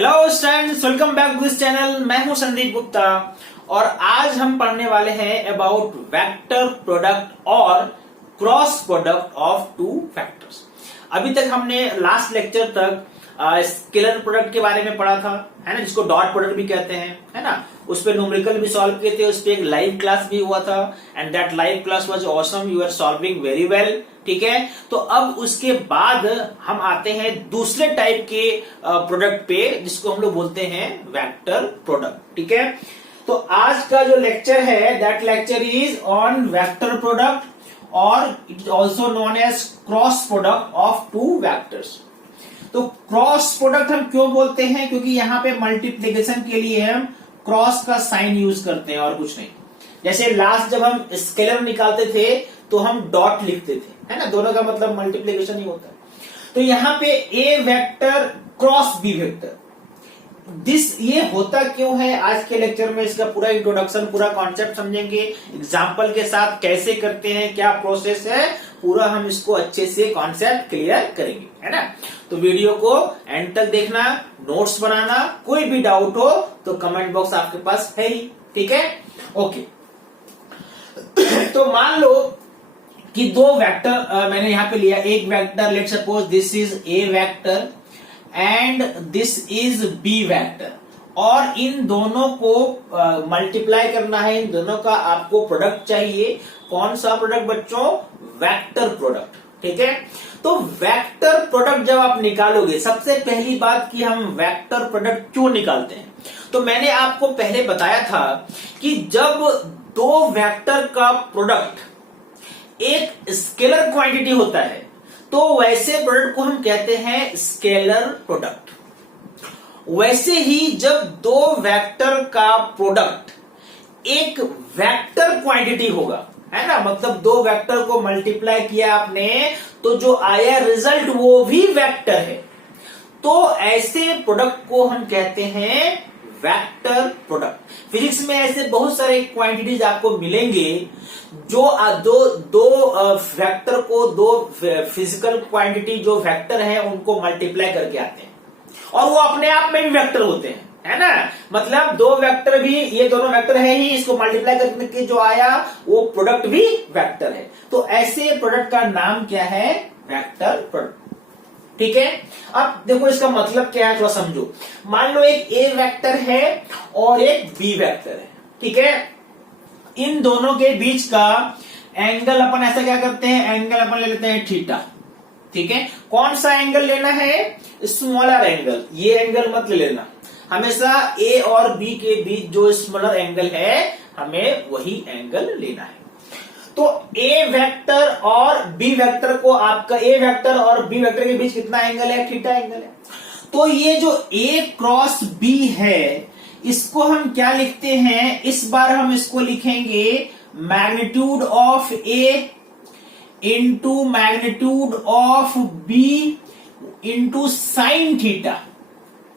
Hello students, welcome back to this channel. मैं हूं संदीप गुप्ता और आज हम पढ़ने वाले हैं अबाउट वेक्टर प्रोडक्ट और cross product of two factors. अभी तक हमने लास्ट लेक्चर तक स्केलर प्रोडक्ट के बारे में पढ़ा था, है ना, जिसको डॉट प्रोडक्ट भी कहते हैं, है ना। उस पे न्यूमेरिकल भी सॉल्व किए थे, उस पे एक लाइव क्लास भी हुआ था and that live class was awesome, you are solving very well. ठीक है, तो अब उसके बाद हम आते हैं दूसरे टाइप के प्रोडक्ट पे, जिसको हम लोग बोलते हैं वेक्टर प्रोडक्ट। ठीक है, तो आज का जो लेक्चर है that lecture is on vector product और it is also known as cross product of two vectors. तो क्रॉस प्रोडक्ट हम क्यों बोलते हैं? क्योंकि यहाँ पे मल्टीप्लीकेशन के लिए हम क्रॉस का साइन यूज करते हैं और कुछ नहीं। जैसे लास्ट जब हम स्केलर निकालते थे तो हम डॉट लिखते थे, है ना, दोनों का मतलब मल्टीप्लीकेशन ही होता है। तो यहाँ पे ए वेक्टर क्रॉस बी वेक्टर, ये होता क्यों है? आज के लेक्चर में इसका पूरा इंट्रोडक्शन, पूरा कॉन्सेप्ट समझेंगे, एग्जाम्पल के साथ कैसे करते हैं, क्या प्रोसेस है, पूरा हम इसको अच्छे से कॉन्सेप्ट क्लियर करेंगे, है ना। तो वीडियो को एंड तक देखना, नोट्स बनाना, कोई भी डाउट हो तो कमेंट बॉक्स आपके पास है ही। ठीक है, ओके। तो मान लो कि दो वेक्टर मैंने यहां पे लिया, एक vector, let suppose this is A vector and this is B vector, और इन दोनों को मल्टीप्लाई करना है, इन दोनों का आपको प्रोडक्ट चाहिए। कौन सा प्रोडक्ट बच्चों? Vector product. ठीक है, तो वेक्टर प्रोडक्ट जब आप निकालोगे, सबसे पहली बात कि हम वेक्टर प्रोडक्ट क्यों निकालते हैं, तो मैंने आपको पहले बताया था कि जब दो वेक्टर का प्रोडक्ट एक स्केलर क्वांटिटी होता है तो वैसे प्रोडक्ट को हम कहते हैं स्केलर प्रोडक्ट। वैसे ही जब दो वेक्टर का प्रोडक्ट एक वेक्टर क्वांटिटी होगा, है ना, मतलब दो वेक्टर को मल्टीप्लाई किया आपने तो जो आया रिजल्ट वो भी वेक्टर है, तो ऐसे प्रोडक्ट को हम कहते हैं वेक्टर प्रोडक्ट। फिजिक्स में ऐसे बहुत सारे क्वांटिटीज आपको मिलेंगे जो दो वेक्टर को, दो फिजिकल क्वांटिटी जो वेक्टर है उनको मल्टीप्लाई करके आते हैं और वो अपने आप में भी वेक्टर होते हैं, है ना। मतलब दो वेक्टर भी, ये दोनों वेक्टर है ही, इसको मल्टीप्लाई करके जो आया वो प्रोडक्ट भी वेक्टर है। तो ऐसे प्रोडक्ट का नाम क्या है? Vector product. ठीक है, अब देखो इसका मतलब क्या है, थोड़ा समझो। मान लो एक ए वेक्टर है और एक बी वेक्टर है। ठीक है, इन दोनों के बीच का एंगल अपन ऐसा क्या करते हैं, एंगल अपन ले लेते हैं थीटा। ठीक है, कौन सा एंगल लेना है? Smaller angle. ये एंगल मत ले लेना, हमेशा ए और बी के बीच जो स्मॉलर एंगल है हमें वही एंगल लेना है। तो ए वेक्टर और बी वेक्टर को, आपका ए वेक्टर और बी वेक्टर के बीच कितना एंगल है? थीटा एंगल है। तो ये जो ए क्रॉस बी है इसको हम क्या लिखते हैं? इस बार हम इसको लिखेंगे magnitude of A into magnitude of B into sine theta.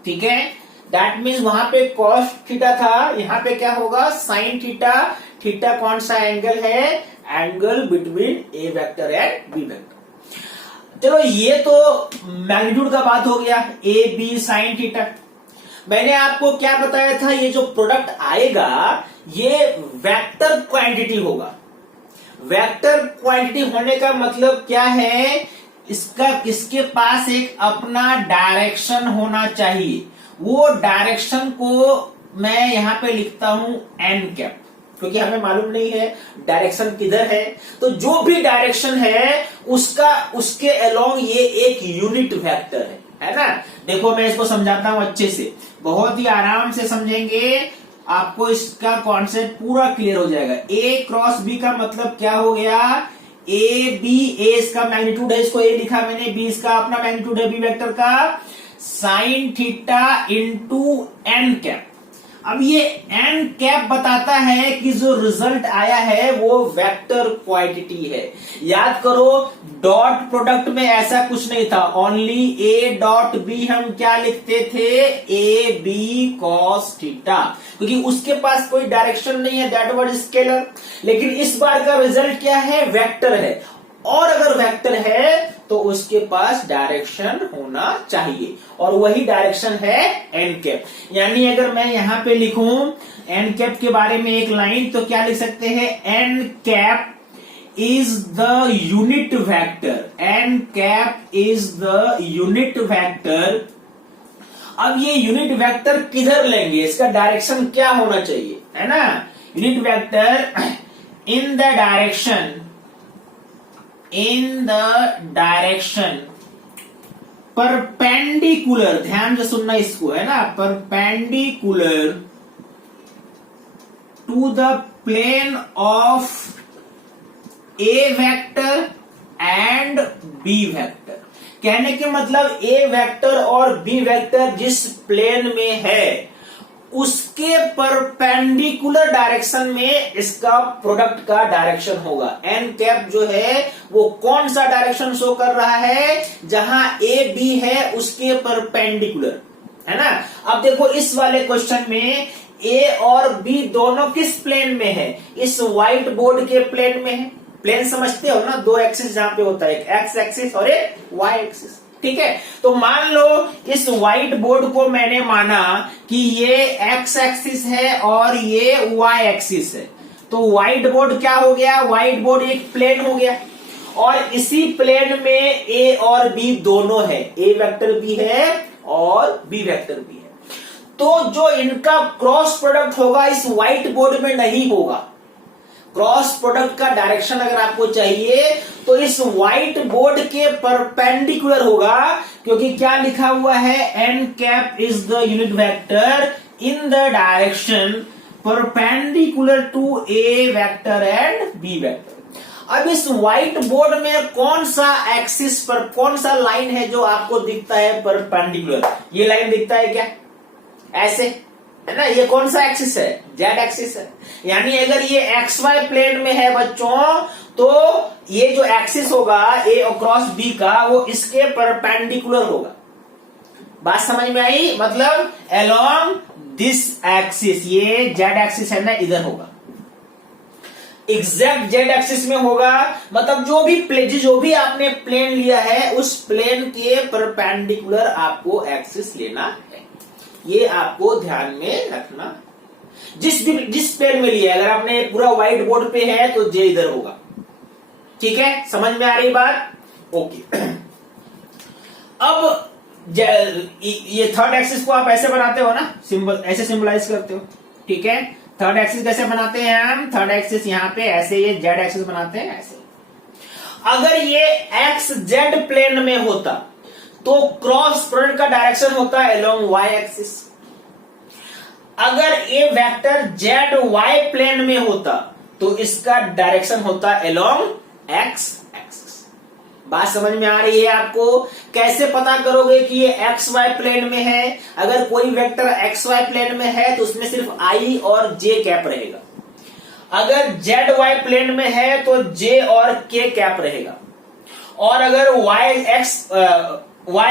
ठीक है, दैट मीन्स वहां पे कॉस थीटा था, यहां पे क्या होगा? Sine theta. थीटा कौन सा एंगल है? Angle between A vector and B vector. चलो ये तो मैग्नीट्यूड का बात हो गया, ए बी साइन थीटा। मैंने आपको क्या बताया था? ये जो प्रोडक्ट आएगा ये वेक्टर क्वांटिटी होगा। वेक्टर क्वांटिटी होने का मतलब क्या है? इसके पास एक अपना डायरेक्शन होना चाहिए। वो डायरेक्शन को मैं यहां पे लिखता हूं एन कैप, क्योंकि हमें मालूम नहीं है डायरेक्शन किधर है। तो जो भी डायरेक्शन है उसके अलोंग ये एक यूनिट वेक्टर है ना। देखो मैं इसको समझाता हूं अच्छे से, बहुत ही आराम से समझेंगे, आपको इसका कॉन्सेप्ट पूरा क्लियर हो जाएगा। ए क्रॉस बी का मतलब क्या हो गया? ए बी, ए इसका मैग्नीट्यूड है, इसको ए लिखा मैंने, बी इसका अपना मैग्नीट्यूड है बी वेक्टर का, sine theta into N cap. अब ये एन कैप बताता है कि जो रिजल्ट आया है वो वेक्टर क्वांटिटी है। याद करो डॉट प्रोडक्ट में ऐसा कुछ नहीं था, ओनली ए डॉट बी हम क्या लिखते थे? ए बी कॉस थीटा, क्योंकि उसके पास कोई डायरेक्शन नहीं है, दैट वाज स्केलर। लेकिन इस बार का रिजल्ट क्या है? वेक्टर है। और अगर वेक्टर है तो उसके पास डायरेक्शन होना चाहिए, और वही डायरेक्शन है एन कैप। यानी अगर मैं यहां पे लिखूं एन कैप के बारे में एक लाइन, तो क्या लिख सकते हैं, N cap is the unit vector, n cap is the unit vector। अब ये यूनिट वेक्टर किधर लेंगे, इसका डायरेक्शन क्या होना चाहिए, है ना। Unit vector in the direction perpendicular, ध्यान से सुनना इसको, है ना, perpendicular to the plane of A vector and B vector. कहने के मतलब ए वेक्टर और बी वेक्टर जिस प्लेन में है उसके परपेंडिकुलर डायरेक्शन में इसका प्रोडक्ट का डायरेक्शन होगा। एन कैप जो है वो कौन सा डायरेक्शन शो कर रहा है, जहां ए बी है उसके परपेंडिकुलर, है ना। अब देखो इस वाले क्वेश्चन में ए और बी दोनों किस प्लेन में है, इस व्हाइट बोर्ड के प्लेन में है। प्लेन समझते हो ना, दो एक्सिस जहां पे होता है, एक एक्स एक्सिस और एक वाई एक्सिस, ठीक है। तो मान लो इस व्हाइट बोर्ड को मैंने माना कि ये एक्स एक्सिस है और ये वाई एक्सिस है, तो व्हाइट बोर्ड क्या हो गया, व्हाइट बोर्ड एक प्लेन हो गया, और इसी प्लेन में ए और बी दोनों है, ए वेक्टर भी है और बी वेक्टर भी है। तो जो इनका क्रॉस प्रोडक्ट होगा इस व्हाइट बोर्ड में नहीं होगा। क्रॉस प्रोडक्ट का डायरेक्शन अगर आपको चाहिए तो इस व्हाइट बोर्ड के परपेंडिकुलर होगा, क्योंकि क्या लिखा हुआ है, N cap is the unit vector in the direction perpendicular to A vector and B vector. अब इस व्हाइट बोर्ड में कौन सा एक्सिस पर कौन सा लाइन है जो आपको दिखता है परपेंडिकुलर, ये लाइन दिखता है क्या, ऐसे, है ना। ये कौन सा एक्सिस है, जेड एक्सिस है। यानी अगर ये एक्स वाई प्लेन में है बच्चों, तो ये जो एक्सिस होगा ए और क्रॉस बी का वो इसके परपेंडिकुलर होगा। बात समझ में आई, मतलब अलोंग दिस एक्सिस, ये जेड एक्सिस है ना, इधर होगा, एग्जैक्ट जेड एक्सिस में होगा। मतलब जो भी आपने प्लेन लिया है उस प्लेन के परपेंडिकुलर आपको एक्सिस लेना है, ये आपको ध्यान में रखना। जिस प्लेन में लिया, अगर आपने पूरा व्हाइट बोर्ड पे है तो जे इधर होगा, ठीक है, समझ में आ रही बात, ओके। अब ये थर्ड एक्सिस को आप ऐसे बनाते हो ना, सिंबल ऐसे सिंबलाइज करते हो, ठीक है। थर्ड एक्सिस कैसे बनाते हैं हम, थर्ड एक्सिस यहां पे ऐसे, ये जेड एक्सिस बनाते हैं ऐसे। अगर ये एक्स जेड प्लेन में होता तो क्रॉस प्रोडक्ट का डायरेक्शन होता है अलोंग वाई एक्सिस। अगर A vector Z Y plane में होता तो इसका डायरेक्शन होता अलोंग एक्स एक्सिस। बात समझ में आ रही है आपको। कैसे पता करोगे कि ये एक्स वाई प्लेन में है, अगर कोई वेक्टर एक्स वाई प्लेन में है तो उसमें सिर्फ आई और जे कैप रहेगा, अगर जेड वाई प्लेन में है तो जे और के कैप रहेगा, और अगर वाई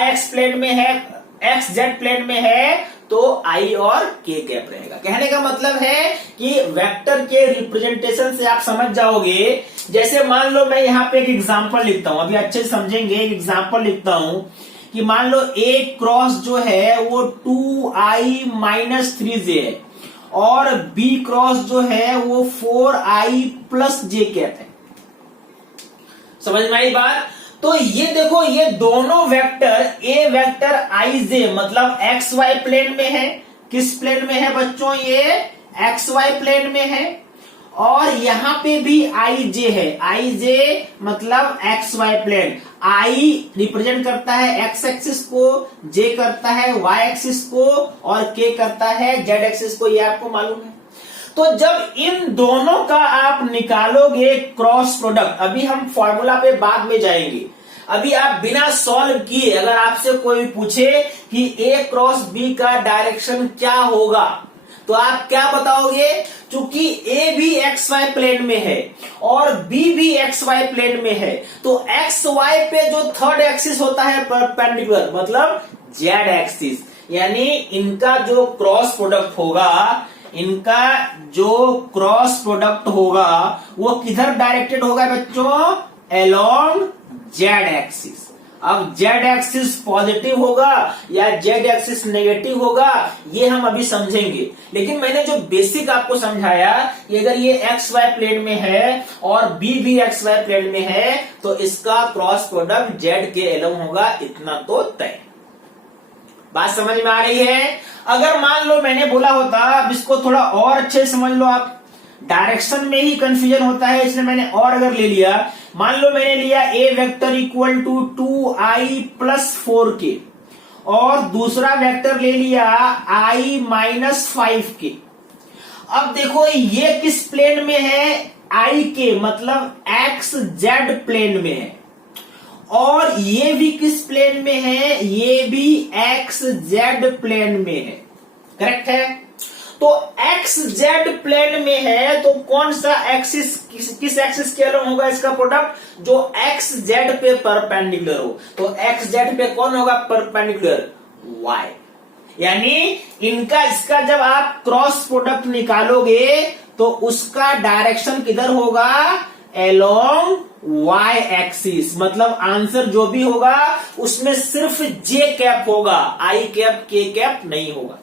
एक्स प्लेन में है, एक्स जेड प्लेन में है तो आई और के कैप रहेगा। कहने का मतलब है कि वेक्टर के रिप्रेजेंटेशन से आप समझ जाओगे। जैसे मान लो मैं यहां पे एक एग्जांपल लिखता हूं, अभी अच्छे से समझेंगे। एक एग्जांपल लिखता हूं कि मान लो ए क्रॉस जो है वो 2i-3j है, और बी क्रॉस जो है वो 4i+j कैप है। समझ में आई बात। तो ये देखो, ये दोनों वेक्टर, ए वेक्टर आई जे मतलब एक्स वाई प्लेन में है। किस प्लेन में है बच्चों, ये एक्स वाई प्लेन में है, और यहां पे भी आई जे है। आई जे मतलब X Y plane. I represent करता है एक्स एक्सिस को, जे करता है वाई एक्सिस को, और के करता है जेड एक्सिस को, ये आपको मालूम है। तो जब इन दोनों का आप निकालोगे क्रॉस प्रोडक्ट, अभी हम फॉर्मूला पे बाद में जाएंगे, अभी आप बिना सॉल्व किए अगर आपसे कोई पूछे कि ए क्रॉस बी का डायरेक्शन क्या होगा तो आप क्या बताओगे। चूंकि ए भी एक्स वाई प्लेन में है और बी भी एक्स वाई प्लेन में है, तो एक्स वाई पे जो थर्ड एक्सिस होता है परपेंडिकुलर मतलब जेड एक्सिस, यानी इनका जो क्रॉस प्रोडक्ट होगा, इनका जो क्रॉस प्रोडक्ट होगा वो किधर डायरेक्टेड होगा बच्चों, along जेड एक्सिस। अब जेड एक्सिस पॉजिटिव होगा या जेड एक्सिस नेगेटिव होगा ये हम अभी समझेंगे, लेकिन मैंने जो बेसिक आपको समझाया कि अगर ये एक्स वाई प्लेन में है और बी भी एक्स वाई प्लेन में है तो इसका क्रॉस प्रोडक्ट जेड के एलोंग होगा, इतना तो तय। बात समझ में आ रही है? अगर मान लो मैंने बोला होता, अब इसको थोड़ा और अच्छे समझ लो आप, डायरेक्शन में ही कंफ्यूजन होता है इसलिए मैंने और अगर ले लिया, मान लो मैंने लिया A vector equal to 2i plus 4k और दूसरा वेक्टर ले लिया i माइनस 5k। अब देखो ये किस प्लेन में है, i के मतलब एक्स जेड प्लेन में है, और ये भी किस प्लेन में है, ये भी एक्स जेड प्लेन में है। करेक्ट है? तो एक्स जेड प्लेन में है तो कौन सा एक्सिस किस एक्सिस के अलॉन्ग होगा इसका प्रोडक्ट, जो एक्स जेड पे परपेंडिकुलर हो। तो एक्स जेड पे कौन होगा परपेंडिकुलर, वाई। यानी इनका इसका जब आप क्रॉस प्रोडक्ट निकालोगे तो उसका डायरेक्शन किधर होगा, एलोंग वाई एक्सिस। मतलब आंसर जो भी होगा उसमें सिर्फ जे कैप होगा, आई कैप के कैप नहीं होगा।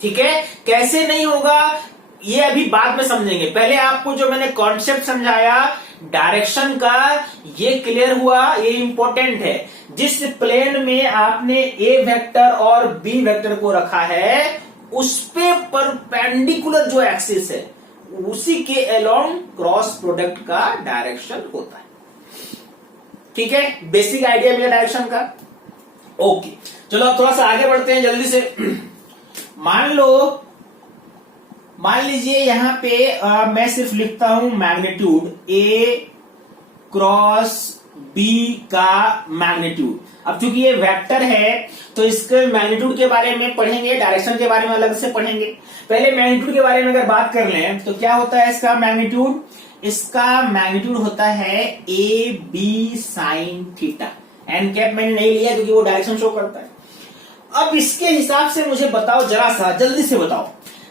ठीक है? कैसे नहीं होगा ये अभी बाद में समझेंगे, पहले आपको जो मैंने कॉन्सेप्ट समझाया डायरेक्शन का ये क्लियर हुआ, ये इंपॉर्टेंट है। जिस प्लेन में आपने ए वेक्टर और बी वेक्टर को रखा है उस पे परपेंडिकुलर जो एक्सिस है उसी के अलोंग क्रॉस प्रोडक्ट का डायरेक्शन होता है। ठीक है? बेसिक आइडिया मिला डायरेक्शन का। ओके, चलो अब थोड़ा सा आगे बढ़ते हैं जल्दी से। मान लीजिए यहां पे मैं सिर्फ लिखता हूं मैग्नीट्यूड ए क्रॉस बी का मैग्नीट्यूड। अब चूंकि ये वेक्टर है तो इसके मैग्नीट्यूड के बारे में पढ़ेंगे, डायरेक्शन के बारे में अलग से पढ़ेंगे। पहले मैग्नीट्यूड के बारे में अगर बात कर लें तो क्या होता है इसका मैग्नीट्यूड, इसका मैग्नीट्यूड होता है A B sine theta. N cap मैंने नहीं लिया क्योंकि वो डायरेक्शन शो करता है। अब इसके हिसाब से मुझे बताओ, जरा सा जल्दी से बताओ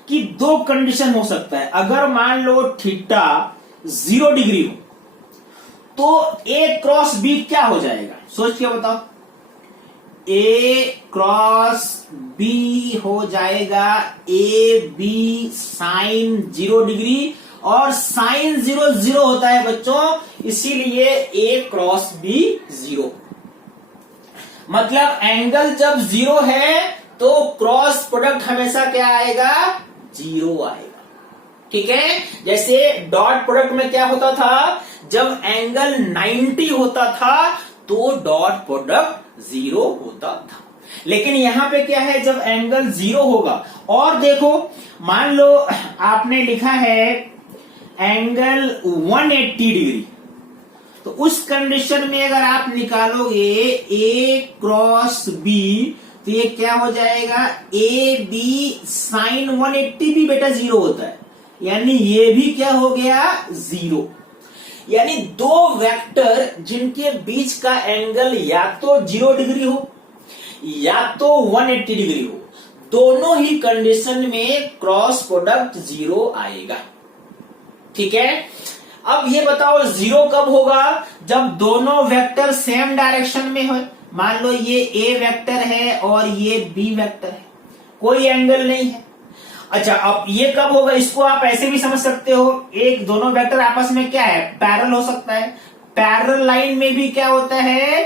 कि दो कंडीशन हो सकता है। अगर मान लो थीटा 0 डिग्री हो तो ए क्रॉस बी क्या हो जाएगा, सोच के बताओ। ए क्रॉस बी हो जाएगा ए बी साइन 0 डिग्री, और साइन 0 0 होता है बच्चों, इसीलिए ए क्रॉस बी 0। मतलब एंगल जब 0 है तो क्रॉस प्रोडक्ट हमेशा क्या आएगा, 0 आएगा। ठीक है? जैसे डॉट प्रोडक्ट में क्या होता था, जब एंगल 90 होता था तो डॉट प्रोडक्ट 0 होता था। लेकिन यहां पे क्या है, जब एंगल 0 होगा, और देखो मान लो आपने लिखा है एंगल 180 डिग्री, तो उस कंडीशन में अगर आप निकालोगे ए क्रॉस बी तो ये क्या हो जाएगा, ए बी साइन 180 भी बेटा 0 होता है, यानी ये भी क्या हो गया 0। यानी दो वेक्टर जिनके बीच का एंगल या तो 0 डिग्री हो या तो 180 डिग्री हो, दोनों ही कंडीशन में क्रॉस प्रोडक्ट 0 आएगा। ठीक है? अब ये बताओ 0 कब होगा, जब दोनों वेक्टर सेम डायरेक्शन में हो। मान लो ये ए वेक्टर है और ये बी वेक्टर है, कोई एंगल नहीं है। अच्छा, अब ये कब होगा, इसको आप ऐसे भी समझ सकते हो, एक दोनों वेक्टर आपस में क्या है, पैरेलल हो सकता है। पैरेलल लाइन में भी क्या होता है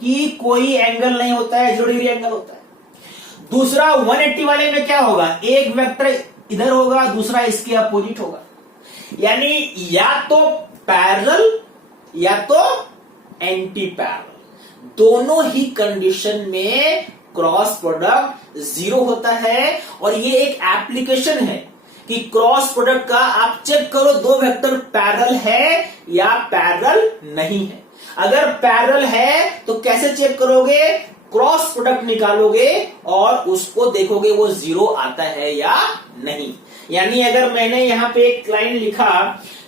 कि कोई एंगल नहीं होता है, 0 डिग्री एंगल होता है। दूसरा 180 वाले में क्या होगा, एक वेक्टर इधर होगा, दूसरा इसके अपोजिट होगा। यानी या तो पैरेलल या तो एंटी पैरेलल, दोनों ही कंडीशन में क्रॉस प्रोडक्ट 0 होता है। और ये एक एप्लीकेशन है कि क्रॉस प्रोडक्ट का आप चेक करो दो वेक्टर पैरेलल है या पैरेलल नहीं है। अगर पैरेलल है तो कैसे चेक करोगे, क्रॉस प्रोडक्ट निकालोगे और उसको देखोगे वो 0 आता है या नहीं। यानी अगर मैंने यहां पे एक लाइन लिखा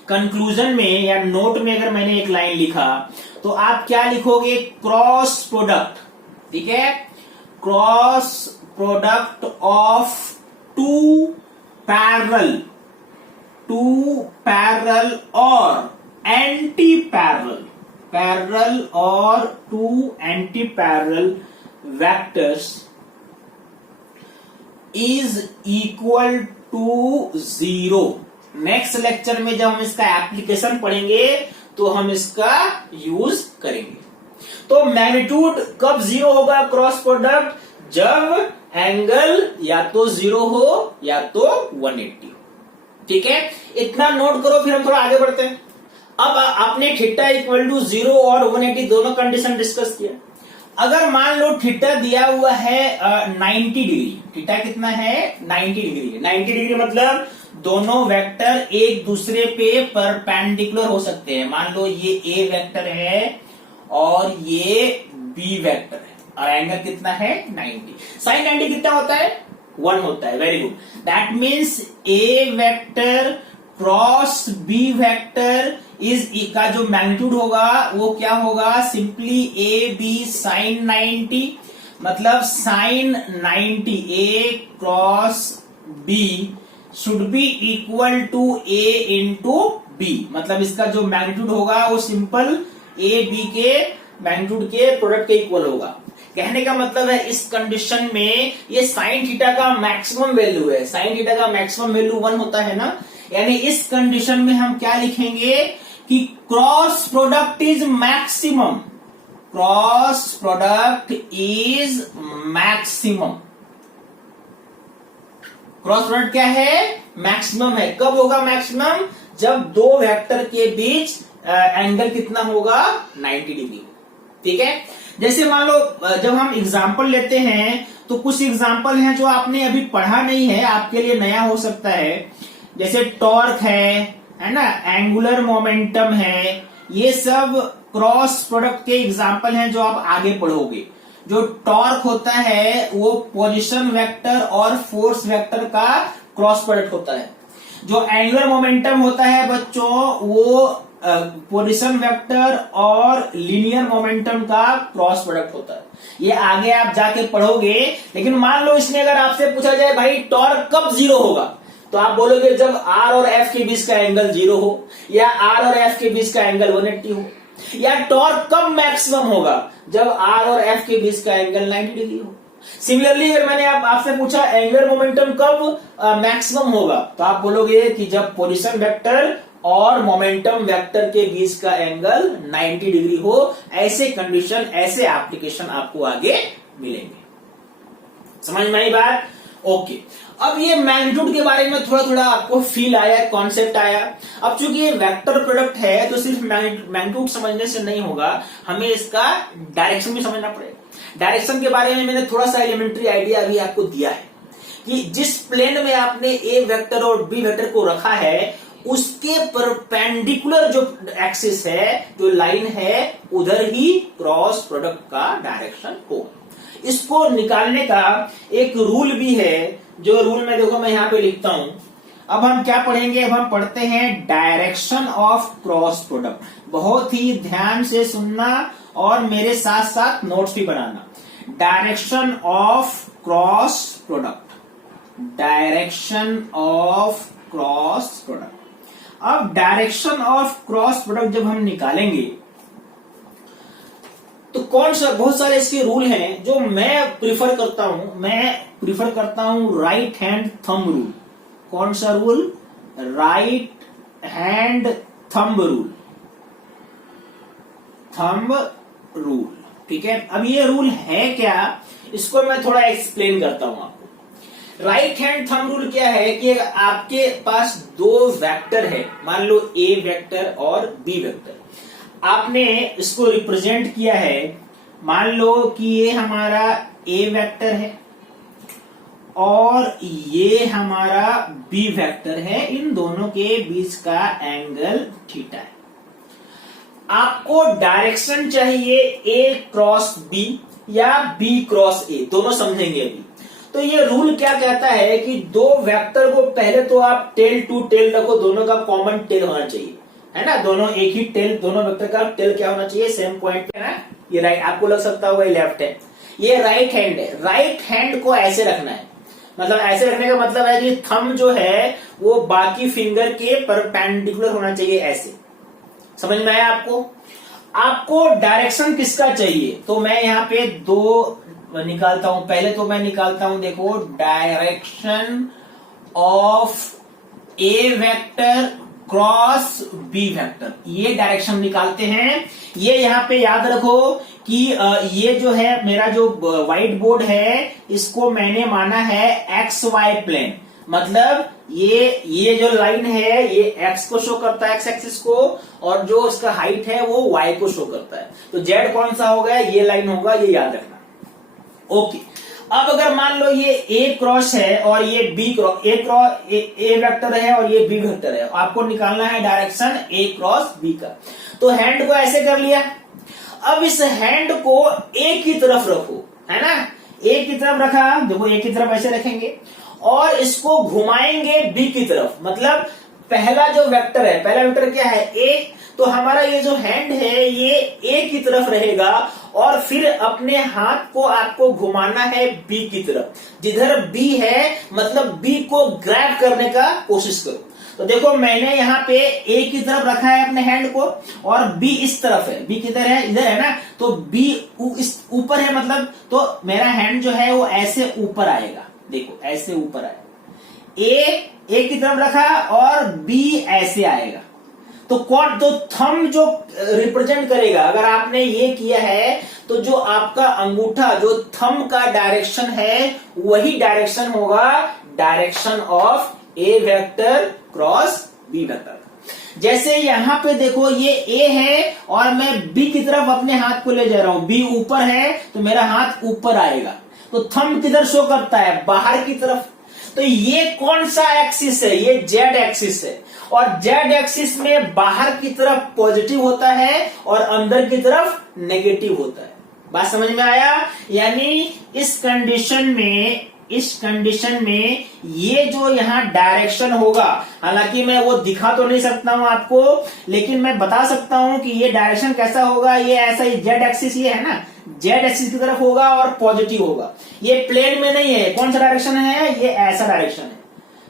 कंक्लूजन में या नोट में, अगर मैंने एक लाइन लिखा तो आप क्या लिखोगे, क्रॉस प्रोडक्ट। ठीक है? Cross product of two parallel और एंटी पैरेलल पैरेलल और two anti parallel vectors is equal to 0। Next lecture में जब हम इसका एप्लीकेशन पढ़ेंगे तो हम इसका यूज करेंगे। तो मैग्नीट्यूड कब 0 होगा क्रॉस प्रोडक्ट? जब एंगल या तो 0 हो या तो 180 हो। ठीक है, इतना नोट करो, फिर हम थोड़ा आगे बढ़ते हैं। अब आपने थीटा इक्वल टू 0 और 180 दोनों कंडीशन डिस्कस किया। अगर मान लो थीटा दिया हुआ है 90 डिग्री, थीटा कितना है 90 डिग्री। 90 डिग्री मतलब दोनों वेक्टर एक दूसरे पे परपेंडिकुलर हो सकते हैं। मान लो ये ए वेक्टर है और ये बी वेक्टर है और एंगल कितना है 90। साइन 90 कितना होता है 1 होता है। Very good, that means A vector cross B vector is का जो मैग्नीट्यूड होगा वो क्या होगा? सिंपली ए बी साइन 90, मतलब sine 90 A cross B should be equal to A into B. मतलब इसका जो मैग्नीट्यूड होगा वो सिंपल ए बी के मैग्नीट्यूड के प्रोडक्ट के इक्वल होगा। कहने का मतलब है इस कंडीशन में ये साइन थीटा का मैक्सिमम वैल्यू है। साइन थीटा का मैक्सिमम वैल्यू 1 होता है ना, यानी इस कंडीशन में हम क्या लिखेंगे कि cross product is maximum. Cross product is maximum. Cross product क्या है? मैक्सिमम है। कब होगा मैक्सिमम? जब दो वेक्टर के बीच एंगल कितना होगा 90 डिग्री। ठीक है, जैसे मान लो जब हम एग्जाम्पल लेते हैं तो कुछ एग्जाम्पल हैं जो आपने अभी पढ़ा नहीं है, आपके लिए नया हो सकता है। जैसे टॉर्क है ना, एंगुलर मोमेंटम है, ये सब क्रॉस प्रोडक्ट के एग्जाम्पल हैं जो आप आगे पढ़ोगे। जो टॉर्क होता है वो पोजीशन वेक्टर और फोर्स वेक्टर का क्रॉस प्रोडक्ट होता है। जो एंगुलर मोमेंटम होता है बच्चों वो पोजीशन वेक्टर और लीनियर मोमेंटम का क्रॉस प्रोडक्ट होता है। ये आगे आप जाके पढ़ोगे। लेकिन मान लो इसमें अगर आपसे पूछा जाए भाई टॉर्क कब 0 होगा, तो आप बोलोगे जब आर और एफ के बीच का एंगल 0 हो, या आर और एफ के बीच का एंगल 180 हो। या टॉर्क कब मैक्सिमम होगा? जब आर और एफ के बीच का एंगल 90 डिग्री हो। सिमिलरली अगर मैंने आपसे पूछा एंगुलर मोमेंटम कब मैक्सिमम होगा, तो आप बोलोगे कि जब पोजीशन वेक्टर और मोमेंटम वेक्टर के बीच का एंगल 90 डिग्री हो। ऐसे कंडीशन, ऐसे एप्लीकेशन आपको आगे मिलेंगे। समझ में आई बात? ओके, अब ये मैग्नीट्यूड के बारे में थोड़ा थोड़ा आपको फील आया, कॉन्सेप्ट आया। अब चूंकि ये वेक्टर प्रोडक्ट है तो सिर्फ मैग्नीट्यूड समझने से नहीं होगा, हमें इसका डायरेक्शन भी समझना पड़ेगा। डायरेक्शन के बारे में मैंने थोड़ा सा एलिमेंट्री आइडिया अभी आपको दिया है कि जिस प्लेन में आपने ए वेक्टर और बी वेक्टर को रखा है उसके परपेंडिकुलर जो एक्सिस है, जो लाइन है, उधर ही क्रॉस प्रोडक्ट का डायरेक्शन हो। इसको निकालने का एक रूल भी है, जो रूल में देखो मैं यहां पे लिखता हूं। अब हम क्या पढ़ेंगे? अब हम पढ़ते हैं डायरेक्शन ऑफ क्रॉस प्रोडक्ट। बहुत ही ध्यान से सुनना और मेरे साथ साथ नोट्स भी बनाना। Direction of cross product, direction of cross product. अब डायरेक्शन ऑफ क्रॉस प्रोडक्ट जब हम निकालेंगे तो कौन सा, बहुत सारे इसके रूल हैं जो मैं प्रिफर करता हूं। मैं प्रिफर करता हूं राइट हैंड थंब रूल। कौन सा rule? Right hand thumb rule. Thumb rule, ठीक है। अब ये रूल है क्या, इसको मैं थोड़ा एक्सप्लेन करता हूं आपको। राइट हैंड थंब रूल क्या है कि आपके पास दो वेक्टर है, मान लो ए वेक्टर और बी वेक्टर। आपने इसको रिप्रेजेंट किया है, मान लो कि ये हमारा ए वेक्टर है और ये हमारा बी वेक्टर है। इन दोनों के बीच का एंगल थीटा है। आपको डायरेक्शन चाहिए ए क्रॉस बी या बी क्रॉस ए, दोनों समझेंगे अभी। तो ये रूल क्या कहता है कि दो वेक्टर को पहले तो आप टेल टू टेल रखो, दोनों का कॉमन टेल होना चाहिए, है ना। दोनों एक ही टेल, दोनों वेक्टर का टेल क्या होना चाहिए? सेम पॉइंट पे ना। ये राइट, आपको लग सकता होगा ये लेफ्ट है, ये राइट हैंड है। राइट हैंड को ऐसे रखना है, मतलब ऐसे रखने का मतलब है कि थंब जो है वो बाकी फिंगर के परपेंडिकुलर होना चाहिए, ऐसे। समझ में आया आपको? आपको डायरेक्शन किसका चाहिए, तो मैं यहाँ पे दो निकालता हूं। पहले तो मैं निकालता हूं, देखो, direction of A vector cross B vector, ये डायरेक्शन निकालते हैं। ये यहाँ पे याद रखो कि ये जो है मेरा जो व्हाइट बोर्ड है, इसको मैंने माना है एक्स वाई प्लेन, मतलब ये जो लाइन है ये एक्स को शो करता है, एक्स एक्सिस को, और जो इसका हाइट है वो वाई को शो करता है। तो जेड कौन सा होगा, ये लाइन होगा, ये याद रखना। ओके, अब अगर मान लो ये ए क्रॉस है और ये बी क्रॉस, ए वेक्टर है और ये बी वेक्टर है, आपको निकालना है डायरेक्शन ए क्रॉस बी का। तो हैंड को ऐसे कर लिया। अब इस हैंड को ए की तरफ रखो, है ना, ए की तरफ रखा, देखो ए की तरफ ऐसे रखेंगे और इसको घुमाएंगे बी की तरफ, मतलब पहला जो वेक्टर है, पहला वेक्टर क्या है, ए, तो हमारा ये जो हैंड है ये ए की तरफ रहेगा और फिर अपने हाथ को आपको घुमाना है बी की तरफ, जिधर बी है, मतलब बी को ग्रैब करने का कोशिश करो। तो देखो मैंने यहाँ पे ए की तरफ रखा है अपने हैंड को और बी इस तरफ है, बी किधर है, इधर है ना, तो बी इस ऊपर है, मतलब तो मेरा हैंड जो है वो ऐसे ऊपर आएगा, देखो ऐसे ऊपर आएगा, ए की तरफ रखा और बी ऐसे आएगा। तो कौन, तो थंब जो रिप्रेजेंट करेगा, अगर आपने ये किया है तो जो आपका अंगूठा, जो थंब का डायरेक्शन है, वही डायरेक्शन होगा direction of A vector cross B vector. जैसे यहां पे देखो ये ए है और मैं बी की तरफ अपने हाथ को ले जा रहा हूं, बी ऊपर है तो मेरा हाथ ऊपर आएगा, तो थंब किधर शो करता है, बाहर की तरफ। तो ये कौन सा एक्सिस है, ये जेड एक्सिस है, और जेड एक्सिस में बाहर की तरफ पॉजिटिव होता है और अंदर की तरफ नेगेटिव होता है। बात समझ में आया? यानी इस कंडीशन में ये जो यहाँ डायरेक्शन होगा, हालांकि मैं वो दिखा तो नहीं सकता हूं आपको, लेकिन मैं बता सकता हूं कि ये डायरेक्शन कैसा होगा। ये ऐसा ही जेड एक्सिस ये है ना, जेड एक्सिस की तरफ होगा और पॉजिटिव होगा। ये प्लेन में नहीं है, कौन सा डायरेक्शन है, ये ऐसा डायरेक्शन है।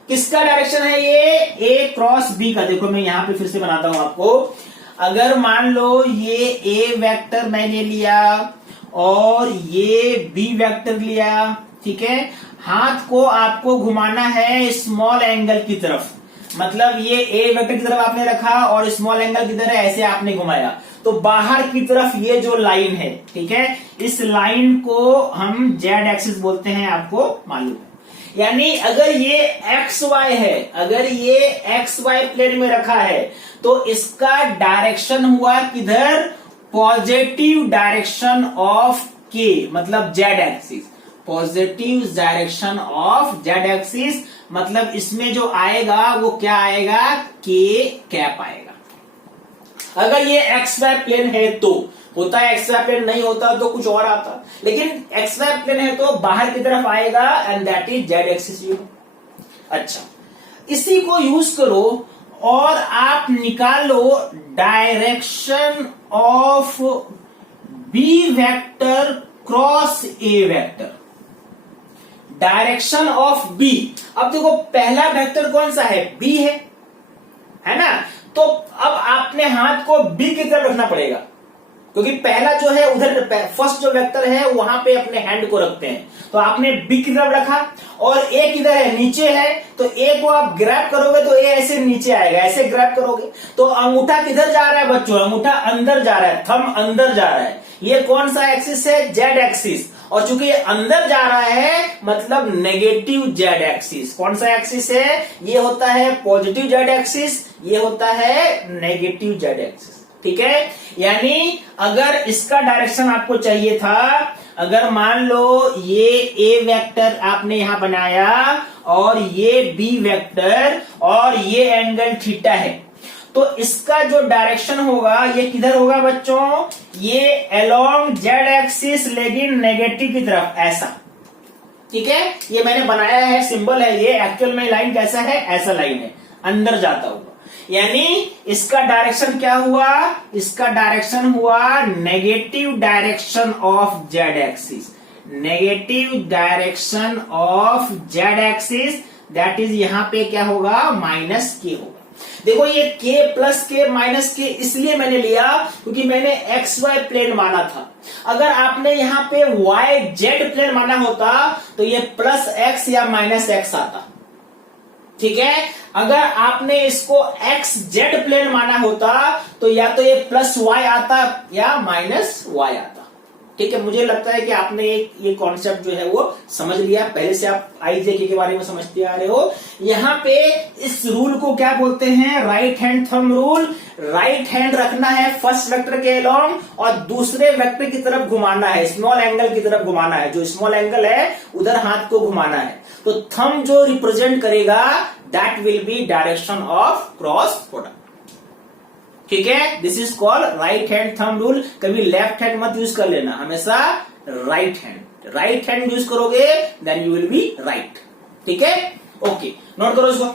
किसका डायरेक्शन है ये, ए क्रॉस बी का। देखो मैं यहां पे फिर से बनाता हूं आपको। अगर मान लो ये ए वेक्टर मैंने लिया और ये बी वेक्टर लिया, ठीक है, हाथ को आपको घुमाना है स्मॉल एंगल की तरफ, मतलब ये ए वेक्टर की तरफ आपने रखा और स्मॉल एंगल की तरफ ऐसे आपने घुमाया, तो बाहर की तरफ ये जो लाइन है, ठीक है, इस लाइन को हम जेड एक्सिस बोलते हैं, आपको मालूम है। यानी अगर ये एक्स वाई है, अगर ये एक्स वाई प्लेन में रखा है, तो इसका डायरेक्शन हुआ किधर, पॉजिटिव डायरेक्शन ऑफ के, मतलब Z axis, positive direction of Z axis, मतलब इसमें जो आएगा वो क्या आएगा, के कैप आएगा। अगर ये एक्स वाई प्लेन है तो होता है, एक्स वाई प्लेन नहीं होता तो कुछ और आता, लेकिन एक्स वाई प्लेन है तो बाहर की तरफ आएगा and that is Z axis. अच्छा, इसी को यूज करो और आप निकालो direction of B vector cross A vector, direction of B. अब देखो पहला वेक्टर कौन सा है, बी है ना, तो अब आपने हाथ को बी की तरफ रखना पड़ेगा, क्योंकि पहला जो है उधर, फर्स्ट जो वेक्टर है वहां पे अपने हैंड को रखते हैं, तो आपने बी की तरफ रखा और ए किधर है, नीचे है, तो ए को आप ग्रैब करोगे तो ए ऐसे नीचे आएगा, ऐसे ग्रैब करोगे तो अंगूठा किधर जा रहा है बच्चों, अंगूठा अंदर जा रहा है, थंब अंदर जा रहा है। ये कौन सा एक्सिस है, जेड एक्सिस, और चूंकि ये अंदर जा रहा है मतलब नेगेटिव जेड एक्सिस। कौन सा एक्सिस है, ये होता है पॉजिटिव जेड एक्सिस, ये होता है नेगेटिव जेड एक्सिस, ठीक है। यानी अगर इसका डायरेक्शन आपको चाहिए था, अगर मान लो ये ए वेक्टर आपने यहां बनाया और ये बी वेक्टर और ये एंगल थीटा है, तो इसका जो डायरेक्शन होगा ये किधर होगा बच्चों, ये अलोंग जेड एक्सिस लेकिन नेगेटिव की तरफ, ऐसा, ठीक है। ये मैंने बनाया है, सिंबल है ये, एक्चुअल में लाइन कैसा है, ऐसा लाइन है, अंदर जाता हुआ। यानी इसका डायरेक्शन क्या हुआ, इसका डायरेक्शन हुआ negative direction of Z axis, negative direction of Z axis, that is यहां पे क्या होगा, माइनस के होगा। देखो ये k प्लस के माइनस के इसलिए मैंने लिया क्योंकि मैंने एक्स वाई प्लेन माना था। अगर आपने यहाँ पे वाई जेड प्लेन माना होता तो ये प्लस एक्स या माइनस एक्स आता। ठीक है, अगर आपने इसको एक्स जेड प्लेन माना होता तो या तो ये प्लस वाई आता या माइनस वाई आता। ठीक है, मुझे लगता है कि आपने ये कॉन्सेप्ट जो है वो समझ लिया, पहले से आप आई जे के बारे में समझते आ रहे हो। यहाँ पे इस रूल को क्या बोलते हैं, right hand thumb rule. Right hand रखना है फर्स्ट वेक्टर के अलोंग और दूसरे वेक्टर की तरफ घुमाना है, स्मॉल एंगल की तरफ घुमाना है, जो स्मॉल एंगल है उधर हाथ को घुमाना है। तो थंब जो रिप्रेजेंट करेगा that will be direction of cross product. ठीक है, this is called right hand thumb rule. कभी लेफ्ट हैंड मत यूज कर लेना, हमेशा right hand. Right hand use करोगे then you will be right. ठीक है, ओके, नोट करो इसको।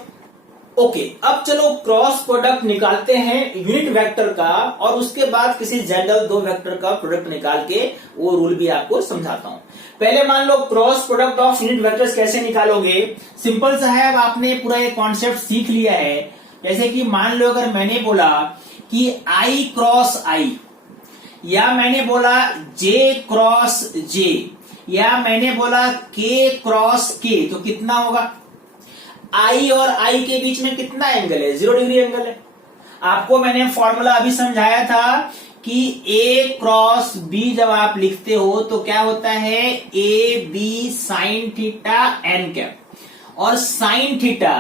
ओके, अब चलो क्रॉस प्रोडक्ट निकालते हैं यूनिट वेक्टर का और उसके बाद किसी जनरल दो वेक्टर का प्रोडक्ट निकाल के वो रूल भी आपको समझाता हूं। पहले मान लो cross product of unit vectors कैसे निकालोगे। सिंपल सा है, अब आपने पूरा ये कॉन्सेप्ट सीख लिया है। जैसे कि मान लो अगर मैंने बोला कि I क्रॉस I या मैंने बोला J क्रॉस J या मैंने बोला K क्रॉस K, तो कितना होगा। I और I के बीच में कितना एंगल है, 0 डिग्री एंगल है। आपको मैंने फॉर्मूला अभी समझाया था कि A क्रॉस B जब आप लिखते हो तो क्या होता है, A B sine theta n cap. और साइन थीटा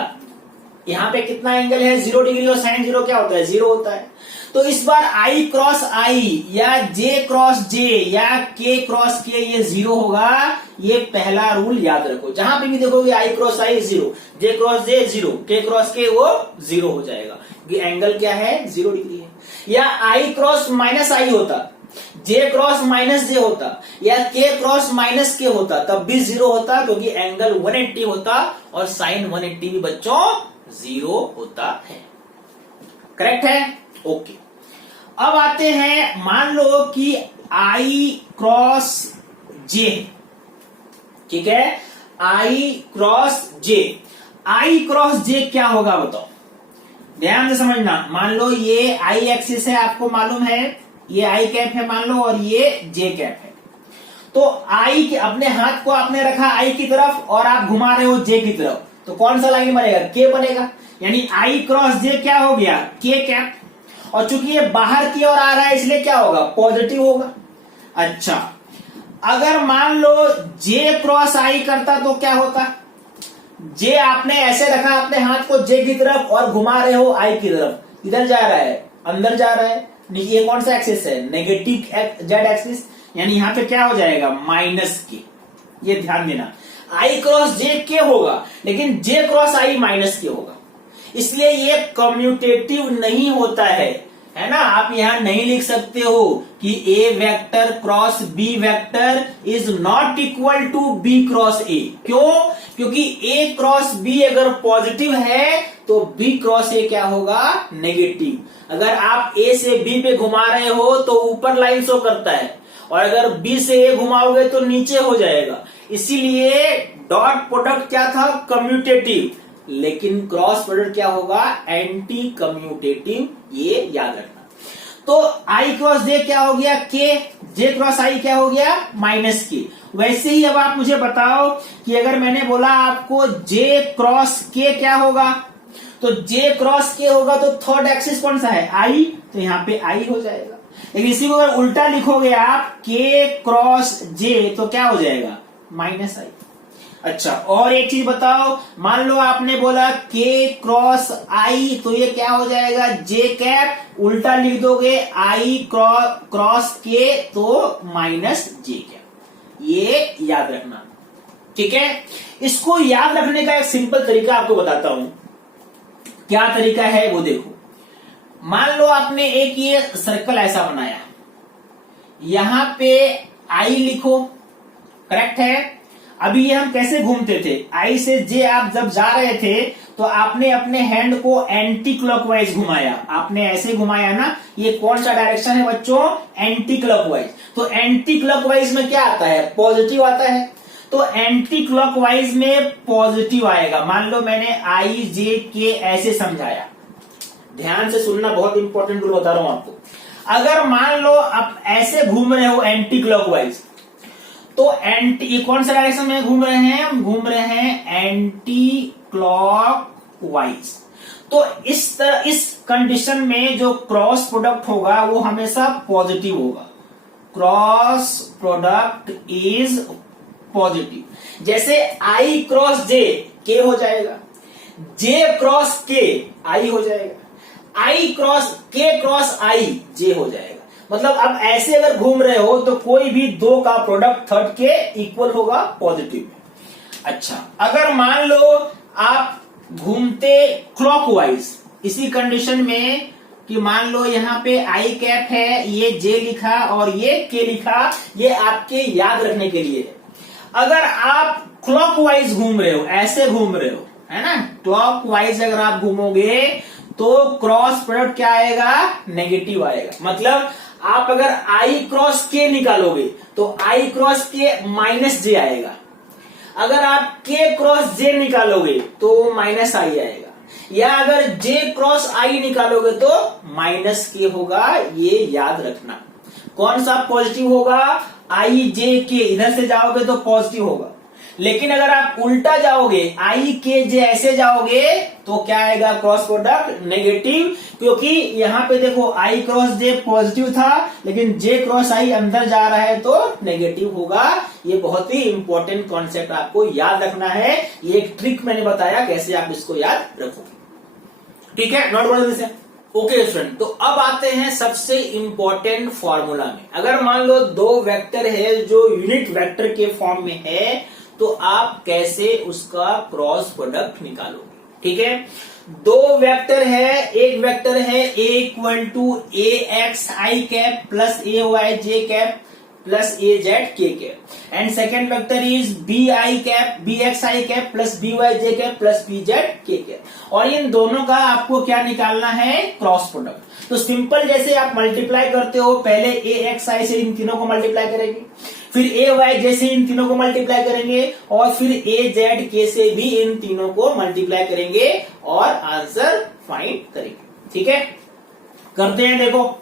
यहां पे कितना एंगल है, 0 डिग्री, और साइन 0 क्या होता है, 0 होता है। तो इस बार I क्रॉस I या J क्रॉस J या K क्रॉस K ये 0 होगा। ये पहला रूल याद रखो, जहां पे भी देखोगे I cross I 0, J cross J 0, K cross K वो 0 हो जाएगा। ये एंगल क्या है, 0 डिग्री है। या I क्रॉस माइनस I होता, J क्रॉस माइनस J होता या K क्रॉस माइनस K होता, तब भी 0 होता क्योंकि एंगल 180 होता और साइन 180 भी बच्चों 0 होता है। करेक्ट है, ओके। अब आते हैं, मान लो कि I क्रॉस J, ठीक है, I cross J। I cross J क्या होगा बताओ, ध्यान से समझना। मान लो ये I एक्सिस है, आपको मालूम है, ये I कैप है मान लो और ये J कैप है। तो I अपने हाथ को आपने रखा I की तरफ और आप घुमा रहे हो J की तरफ, तो कौन सा लाइन बनेगा, K बनेगा। यानी I क्रॉस J क्या हो गया, K कैप। और चूंकि ये बाहर की ओर आ रहा है इसलिए क्या होगा, पॉजिटिव होगा। अच्छा, अगर मान लो J क्रॉस I करता तो क्या होता, J आपने ऐसे रखा अपने हाथ को J की तरफ और घुमा रहे हो I की तरफ, इधर जा रहा है, अंदर जा रहा है। ये कौन सा एक्सिस है, नेगेटिव जेड एक्सिस, यानी यहां पे क्या हो जाएगा, माइनस के। ये ध्यान देना, I क्रॉस J के होगा लेकिन J क्रॉस I माइनस के होगा, इसलिए ये कम्यूटेटिव नहीं होता है ना। आप यहां नहीं लिख सकते हो कि A vector cross B vector is not equal to B cross A। क्यों, क्योंकि A क्रॉस B अगर पॉजिटिव है तो B क्रॉस A क्या होगा, नेगेटिव। अगर आप A से B पे घुमा रहे हो तो ऊपर लाइन शो करता है और अगर B से A घुमाओगे तो नीचे हो जाएगा। इसीलिए डॉट प्रोडक्ट क्या था, कम्यूटेटिव, लेकिन क्रॉस प्रोडक्ट क्या होगा, एंटी कम्यूटेटिव, ये याद रखना। तो I क्रॉस J क्या हो गया, K, J क्रॉस I क्या हो गया, माइनस K। वैसे ही अब आप मुझे बताओ कि अगर मैंने बोला आपको J क्रॉस K क्या होगा, तो J क्रॉस K होगा तो थर्ड एक्सिस कौन सा है, I, तो यहाँ पे I हो जाएगा। लेकिन इसी को अगर उल्टा लिखोगे आप K क्रॉस J तो क्या हो जाएगा, माइनस I। अच्छा, और एक चीज बताओ, मान लो आपने बोला K क्रॉस I तो ये क्या हो जाएगा, J कैप, उल्टा लिख दोगे I क्रॉस K तो माइनस J कैप। ये याद रखना, ठीक है। इसको याद रखने का एक सिंपल तरीका आपको बताता हूं, क्या तरीका है वो देखो। मान लो आपने एक ये सर्कल ऐसा बनाया, यहां पे I लिखो, करेक्ट है। अभी ये हम कैसे घूमते थे, I से J आप जब जा रहे थे तो आपने अपने हैंड को एंटी क्लॉकवाइज घुमाया, आपने ऐसे घुमाया ना। ये कौन सा डायरेक्शन है बच्चों, एंटी क्लॉकवाइज। तो एंटी क्लॉकवाइज में क्या आता है, पॉजिटिव आता है। तो एंटी क्लॉकवाइज में पॉजिटिव आएगा। मान लो मैंने I J K ऐसे समझाया, ध्यान से सुनना, बहुत इंपॉर्टेंट रूल बता रहा हूं आपको। अगर मान लो आप ऐसे घूम रहे हो एंटी क्लॉकवाइज, तो एंटी कौन सा डायरेक्शन में घूम रहे हैं? हम घूम रहे हैं एंटी क्लॉकवाइज। तो इस कंडीशन में जो क्रॉस प्रोडक्ट होगा वो हमेशा पॉजिटिव होगा। Cross product is positive. जैसे आई क्रॉस जे के हो जाएगा, जे क्रॉस के आई हो जाएगा, आई क्रॉस के क्रॉस आई जे हो जाएगा। मतलब अब ऐसे अगर घूम रहे हो तो कोई भी दो का प्रोडक्ट थर्ड के इक्वल होगा पॉजिटिव में। अच्छा, अगर मान लो आप घूमते क्लॉकवाइज इसी कंडीशन में कि मान लो यहाँ पे आई कैप है, ये जे लिखा और ये के लिखा, ये आपके याद रखने के लिए है। अगर आप क्लॉकवाइज घूम रहे हो, ऐसे घूम रहे हो, है ना, क्लॉकवाइज अगर आप घूमोगे तो क्रॉस प्रोडक्ट क्या आएगा? नेगेटिव आएगा। मतलब आप अगर आई क्रॉस के निकालोगे तो आई क्रॉस के माइनस जे आएगा। अगर आप के क्रॉस जे निकालोगे तो माइनस आई आएगा, या अगर जे क्रॉस आई निकालोगे तो माइनस के होगा। ये याद रखना। कौन सा पॉजिटिव होगा? आई जे के, इधर से जाओगे तो पॉजिटिव होगा। लेकिन अगर आप उल्टा जाओगे, आई के जे ऐसे जाओगे तो क्या आएगा? Cross product negative. क्योंकि यहाँ पे देखो आई क्रॉस जे पॉजिटिव था, लेकिन जे क्रॉस आई अंदर जा रहा है तो नेगेटिव होगा। ये बहुत ही इंपॉर्टेंट कॉन्सेप्ट आपको याद रखना है। ये एक ट्रिक मैंने बताया कैसे आप इसको याद रखोगे। ठीक है, नोट कर लीजिए। ओके स्टूडेंट, तो अब आते हैं सबसे इंपॉर्टेंट फॉर्मूला में। अगर मान लो दो वेक्टर है जो यूनिट वेक्टर के फॉर्म में है, तो आप कैसे उसका क्रॉस प्रोडक्ट निकालोगे? ठीक है, दो वेक्टर है, एक वेक्टर है A equal to A X I cap plus A Y J cap plus A Z K cap, and second vector is B I cap B X I cap plus B Y J cap plus B Z K cap. और इन दोनों का आपको क्या निकालना है? Cross product. तो simple, जैसे आप मल्टीप्लाई करते हो, पहले ए एक्स आई से इन तीनों को मल्टीप्लाई करेंगे, फिर ए वाई जे से इन तीनों को मल्टीप्लाई करेंगे, और फिर ए जेड के से भी इन तीनों को मल्टीप्लाई करेंगे और आंसर फाइंड करेंगे। ठीक है, करते हैं। देखो,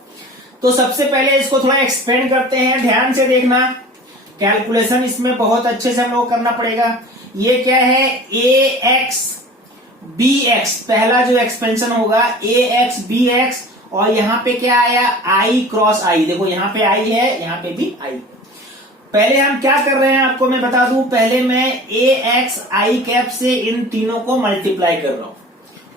तो सबसे पहले इसको थोड़ा एक्सपेंड करते हैं, ध्यान से देखना। कैलकुलेशन इसमें बहुत अच्छे से हम लोग करना पड़ेगा। ये क्या है? ए एक्स बी एक्स, पहला जो एक्सपेंशन होगा ए एक्स बी एक्स, और यहाँ पे क्या आया? आई क्रॉस आई। देखो यहाँ पे आई है, यहाँ पे भी आई। पहले हम क्या कर रहे हैं आपको मैं बता दूं। पहले मैं ए एक्स आई कैप से इन तीनों को मल्टीप्लाई कर रहा हूं।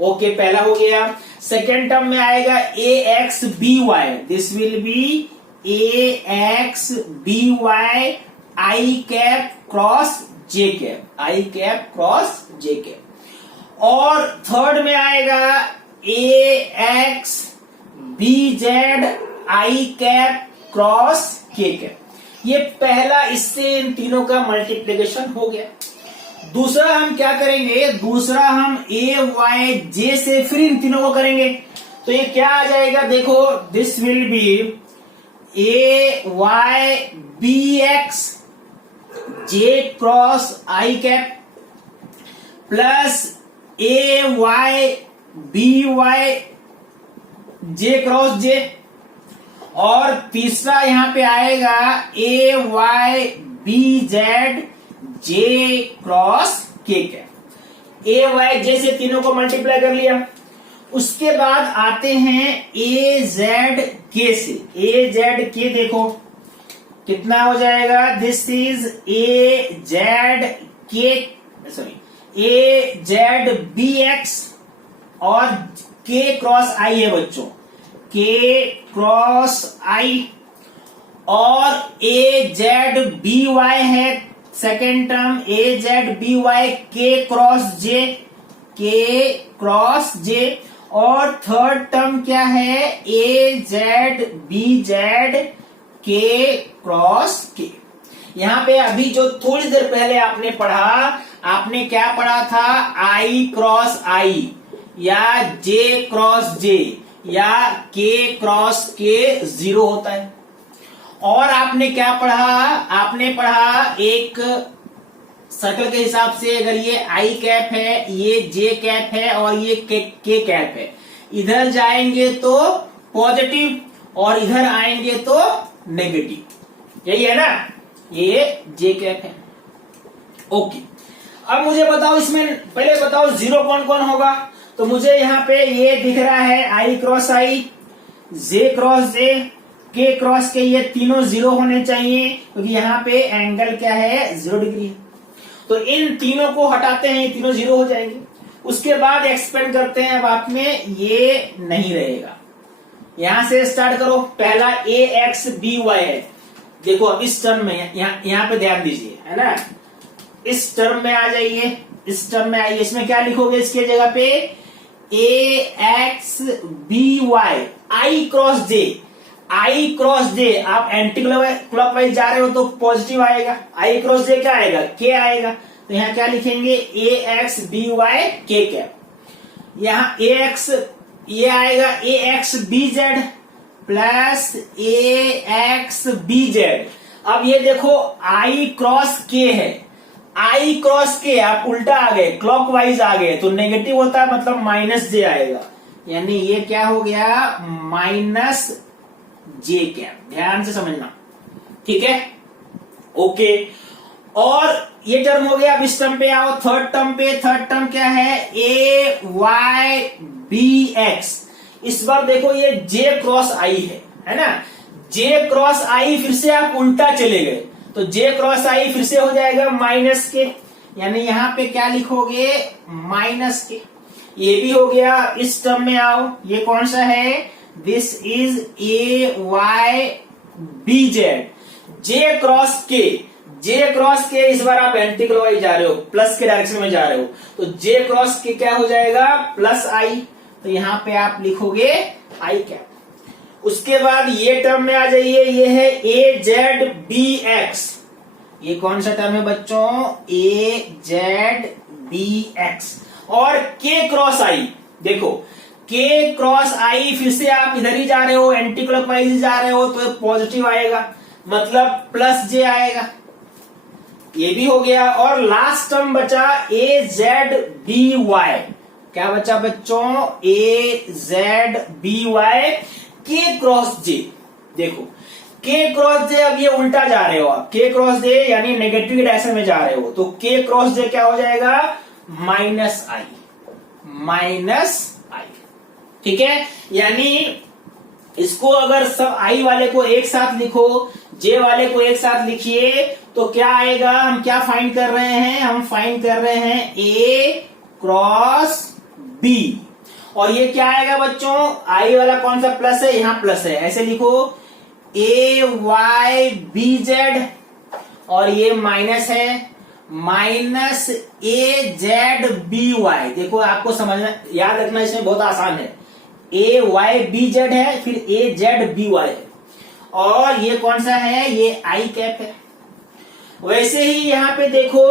ओके, पहला हो गया। सेकेंड टर्म में आएगा A X B Y, this will be A X B Y I cap cross J cap, I cap cross J cap. और थर्ड में आएगा A X B Z I cap cross K cap. ये पहला, इससे इन तीनों का multiplication हो गया। दूसरा हम क्या करेंगे? दूसरा हम ए वाई जे से फिर इन तीनों को करेंगे। तो ये क्या आ जाएगा? देखो, this will be A Y B X J cross I cap plus A Y B Y J cross J, और तीसरा यहां पे आएगा A Y B Z J cross K cap. A Y J से तीनों को मल्टीप्लाई कर लिया। उसके बाद आते हैं ए जेड के से। ए जेड के देखो कितना हो जाएगा? दिस इज ए जेड के, सॉरी, ए जेड बी एक्स और के क्रॉस आई है बच्चों, के क्रॉस आई, और ए जेड बी वाई है सेकेंड टर्म, ए जेड बी वाई के क्रॉस जे, के क्रॉस जे, और थर्ड टर्म क्या है? ए जेड बी जेड के क्रॉस के। यहां पे अभी जो थोड़ी देर पहले आपने पढ़ा, आपने क्या पढ़ा था? आई क्रॉस आई या जे क्रॉस जे या के क्रॉस के जीरो होता है। और आपने क्या पढ़ा? आपने पढ़ा एक सर्कल के हिसाब से, अगर ये आई कैप है, ये जे कैप है और ये के कैप है, इधर जाएंगे तो पॉजिटिव और इधर आएंगे तो नेगेटिव, यही है ना, ये जे कैप है। ओके, अब मुझे बताओ, इसमें पहले बताओ जीरो कौन कौन होगा। तो मुझे यहाँ पे ये दिख रहा है आई क्रॉस आई, जे क्रॉस जे, के क्रॉस के, ये तीनों जीरो होने चाहिए क्योंकि यहाँ पे एंगल क्या है 0 डिग्री है। तो इन तीनों को हटाते हैं, ये तीनों जीरो हो जाएंगे। उसके बाद एक्सपेंड करते हैं, अब आप में ये नहीं रहेगा। यहां से स्टार्ट करो, पहला ए एक्स बी वाई है। देखो अब इस टर्म में यहाँ पे ध्यान दीजिए, है ना, इस टर्म में आ जाइए, इस टर्म में आइए। इसमें क्या लिखोगे इसके जगह पे, ए एक्स बी वाई, आई क्रॉस जे, आई क्रॉस जे। आप एंटी क्लॉकवाइज जा रहे हो तो पॉजिटिव आएगा, आई क्रॉस जे क्या आएगा, के आएगा। तो यहाँ क्या लिखेंगे, ए एक्स बी वाई के कैप। यहाँ ए एक्स ये आएगा A X B Z plus A X B Z. अब ये देखो आई क्रॉस के है, आई क्रॉस के, आप उल्टा आ गए, क्लॉकवाइज आ गए तो नेगेटिव होता है, मतलब माइनस जे आएगा। यानी ये क्या हो गया, माइनस जे कैप। ध्यान से समझना, ठीक है, ओके। और ये टर्म हो गया। अब इस टर्म पे आओ, थर्ड टर्म पे। थर्ड टर्म क्या है, ए वाई बी एक्स। इस बार देखो ये जे क्रॉस आई है ना, जे क्रॉस आई, फिर से आप उल्टा चले गए तो जे क्रॉस आई फिर से हो जाएगा माइनस के, यानी यहां पे क्या लिखोगे, माइनस के। ये भी हो गया। इस टर्म में आओ, ये कौन सा है, this is A Y B Z, J cross K, J cross के। इस बार आप एंटी क्लॉकवाइज जा रहे हो, प्लस के डायरेक्शन में जा रहे हो, तो जे क्रॉस के क्या हो जाएगा, प्लस आई। तो यहां पे आप लिखोगे आई कैप। उसके बाद ये टर्म में आ जाइए, ये है ए जेड बी एक्स। ये कौन सा टर्म है बच्चों, ए जेड बी एक्स। और के क्रॉस आई, देखो के क्रॉस आई, फिर से आप इधर ही जा रहे हो, एंटी क्लॉकवाइज जा रहे हो तो पॉजिटिव आएगा, मतलब प्लस जे आएगा। ये भी हो गया। और लास्ट टर्म बचा ए जेड बी वाई। क्या बचा बच्चों, ए जेड बी वाई के क्रॉस जे। देखो के क्रॉस जे, अब ये उल्टा जा रहे हो आप, के क्रॉस जे यानी नेगेटिव डायरेक्शन में जा रहे हो, तो के क्रॉस जे क्या हो जाएगा, माइनस आई, माइनस आई, ठीक है। यानी इसको अगर सब आई वाले को एक साथ लिखो, जे वाले को एक साथ लिखिए, तो क्या आएगा, हम क्या फाइंड कर रहे हैं, हम फाइंड कर रहे हैं ए क्रॉस बी। और ये क्या आएगा बच्चों, आई वाला कौन सा प्लस है, यहां प्लस है, ऐसे लिखो ए वाई बी जेड, और ये माइनस है, माइनस ए जेड बी वाई। देखो आपको समझना, याद रखना, इसमें बहुत आसान है, ए वाई बी जेड है, फिर ए जेड बी वाई है, और ये कौन सा है, ये आई कैप है। वैसे ही यहाँ पे देखो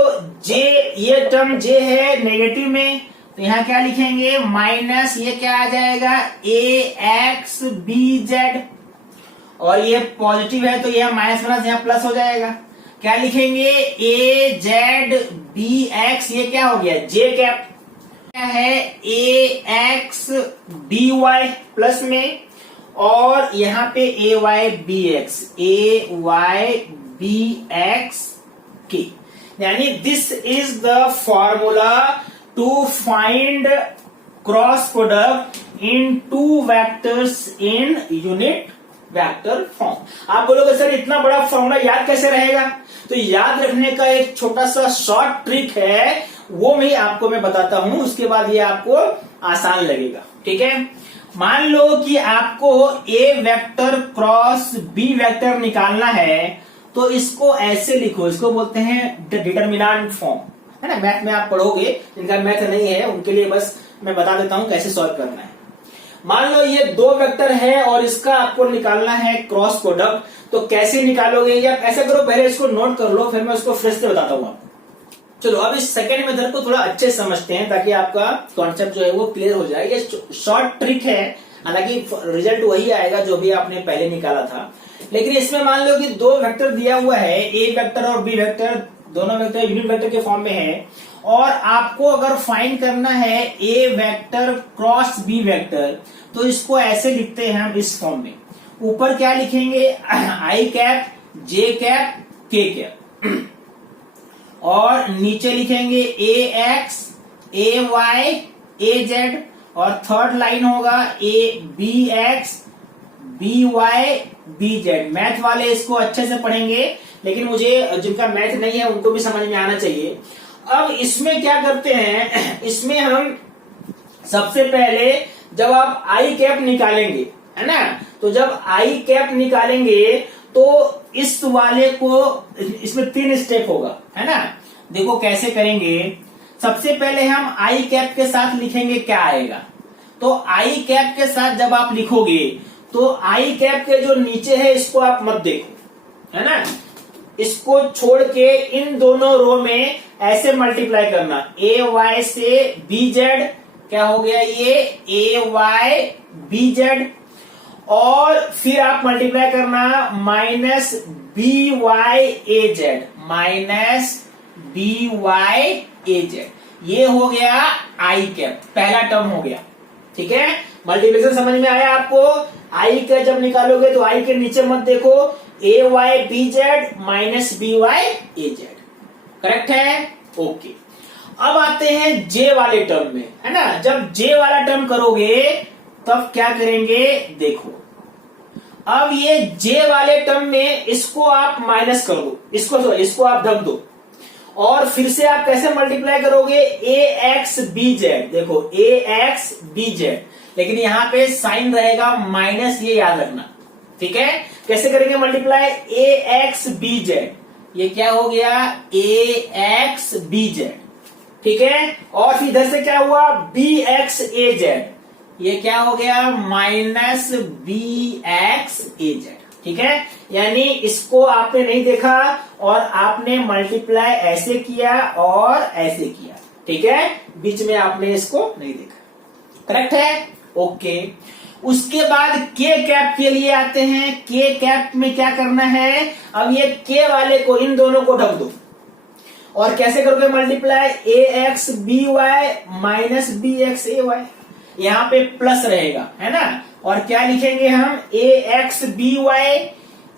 जे, ये टर्म जे है नेगेटिव में, तो यहाँ क्या लिखेंगे, माइनस, ये क्या आ जाएगा, ए एक्स बी जेड, और ये पॉजिटिव है तो यह माइनस माइनस यहाँ प्लस हो जाएगा। क्या लिखेंगे, ए जेड बी एक्स, ये क्या हो गया, जे कैप। क्या है, A X D Y plus में, और यहाँ पे A Y B X, A Y B X के। यानी this is the formula to find cross product in two vectors in unit vector form. आप बोलोगे सर इतना बड़ा फॉर्मूला याद कैसे रहेगा, तो याद रखने का एक छोटा सा शॉर्ट ट्रिक है, वो मैं बताता हूं, उसके बाद ये आपको आसान लगेगा, ठीक है। मान लो कि आपको ए वेक्टर क्रॉस बी वेक्टर निकालना है, तो इसको ऐसे लिखो, इसको बोलते हैं डिटर्मिनेंट फॉर्म, है ना। मैथ में आप पढ़ोगे, जिनका मैथ नहीं है उनके लिए बस मैं बता देता हूं कैसे सॉल्व करना है। मान लो ये दो वेक्टर है और इसका आपको निकालना है क्रॉस प्रोडक्ट, तो कैसे निकालोगे, या ऐसा करो पहले इसको नोट कर लो, फिर मैं उसको फ्रेश से बताता हूं आपको। चलो अब इस सेकेंड मेथड को थोड़ा अच्छे समझते हैं, ताकि आपका कॉन्सेप्ट जो है वो क्लियर हो जाए। ये शॉर्ट ट्रिक है, हालांकि रिजल्ट वही आएगा जो भी आपने पहले निकाला था, लेकिन इसमें मान लो कि दो वेक्टर दिया हुआ है, ए वेक्टर और बी वेक्टर, दोनों वेक्टर यूनिट वेक्टर के फॉर्म में है, और आपको अगर फाइंड करना है ए वेक्टर क्रॉस बी वेक्टर, तो इसको ऐसे लिखते हैं हम इस फॉर्म में। ऊपर क्या लिखेंगे, I cap, J cap, K cap, और नीचे लिखेंगे A X, A Y, A Z, और थर्ड लाइन होगा A B X, B Y, B Z. Math वाले इसको अच्छे से पढ़ेंगे, लेकिन मुझे जिनका मैथ नहीं है उनको भी समझ में आना चाहिए। अब इसमें क्या करते हैं, इसमें हम सबसे पहले जब आप आई कैप निकालेंगे, है ना, तो जब आई कैप निकालेंगे तो इस वाले को, इसमें 3 स्टेप होगा, है ना। देखो कैसे करेंगे। सबसे पहले हम आई कैप के साथ लिखेंगे क्या आएगा। तो आई कैप के साथ जब आप लिखोगे तो आई कैप के जो नीचे है इसको आप मत देखो, है ना, इसको छोड़ के इन दोनों रो में ऐसे मल्टीप्लाई करना। ए वाई से बी जेड, क्या हो गया ये, ए वाई बी जेड, और फिर आप मल्टीप्लाई करना minus B Y A Z, minus B Y A Z. ये हो गया आई कैप, पहला टर्म हो गया। ठीक है, मल्टीप्लिकेशन समझ में आया आपको। आई के जब निकालोगे तो आई के नीचे मत देखो, A Y B Z minus B Y A Z, correct है, ओके। अब आते हैं जे वाले टर्म में, है ना। जब जे वाला टर्म करोगे तब क्या करेंगे, देखो अब ये जे वाले टर्म में इसको आप माइनस कर दो, इसको आप ढक दो, और फिर से आप कैसे मल्टीप्लाई करोगे, ए एक्स बी जेड। देखो ए एक्स बी जेड, लेकिन यहां पे साइन रहेगा माइनस, ये याद रखना। ठीक है, कैसे करेंगे multiply, A X B Z, ये क्या हो गया, ए एक्स बी जेड। ठीक है, और फिर इधर से क्या हुआ, बी एक्स ए जेड, ये क्या हो गया, माइनस बी एक्स ए जेड। ठीक है, यानी इसको आपने नहीं देखा और आपने मल्टीप्लाई ऐसे किया और ऐसे किया। ठीक है, बीच में आपने इसको नहीं देखा, करेक्ट है, ओके। उसके बाद के कैप के लिए आते हैं। के कैप में क्या करना है, अब ये के वाले को, इन दोनों को ढक दो, और कैसे करोगे multiply, A X B Y minus B X A Y, यहां पे प्लस रहेगा, है ना। और क्या लिखेंगे हम, A X B Y,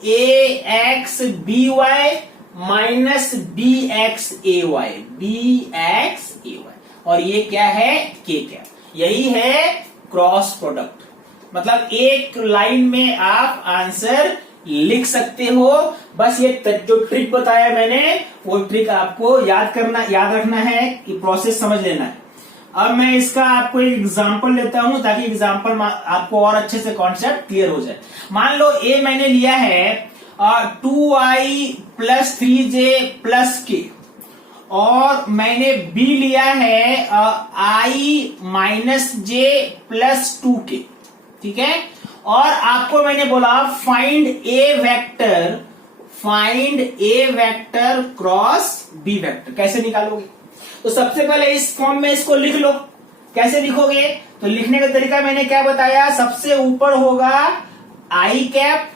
A X B Y minus B X A Y, B X A Y, और ये क्या है, के कैप। यही है क्रॉस प्रोडक्ट, मतलब एक लाइन में आप आंसर लिख सकते हो। बस ये जो ट्रिक बताया मैंने, वो ट्रिक आपको याद रखना है, कि प्रोसेस समझ लेना है। अब मैं इसका आपको एक एग्जांपल लेता हूं, ताकि एग्जांपल आपको और अच्छे से कॉन्सेप्ट क्लियर हो जाए। मान लो ए मैंने लिया है 2i प्लस 3j प्लस के, और मैंने बी लिया है i minus J plus 2k। ठीक है, और आपको मैंने बोला फाइंड ए वेक्टर क्रॉस बी वेक्टर, कैसे निकालोगे। तो सबसे पहले इस फॉर्म में इसको लिख लो। कैसे लिखोगे, तो लिखने का तरीका मैंने क्या बताया, सबसे ऊपर होगा आई cap,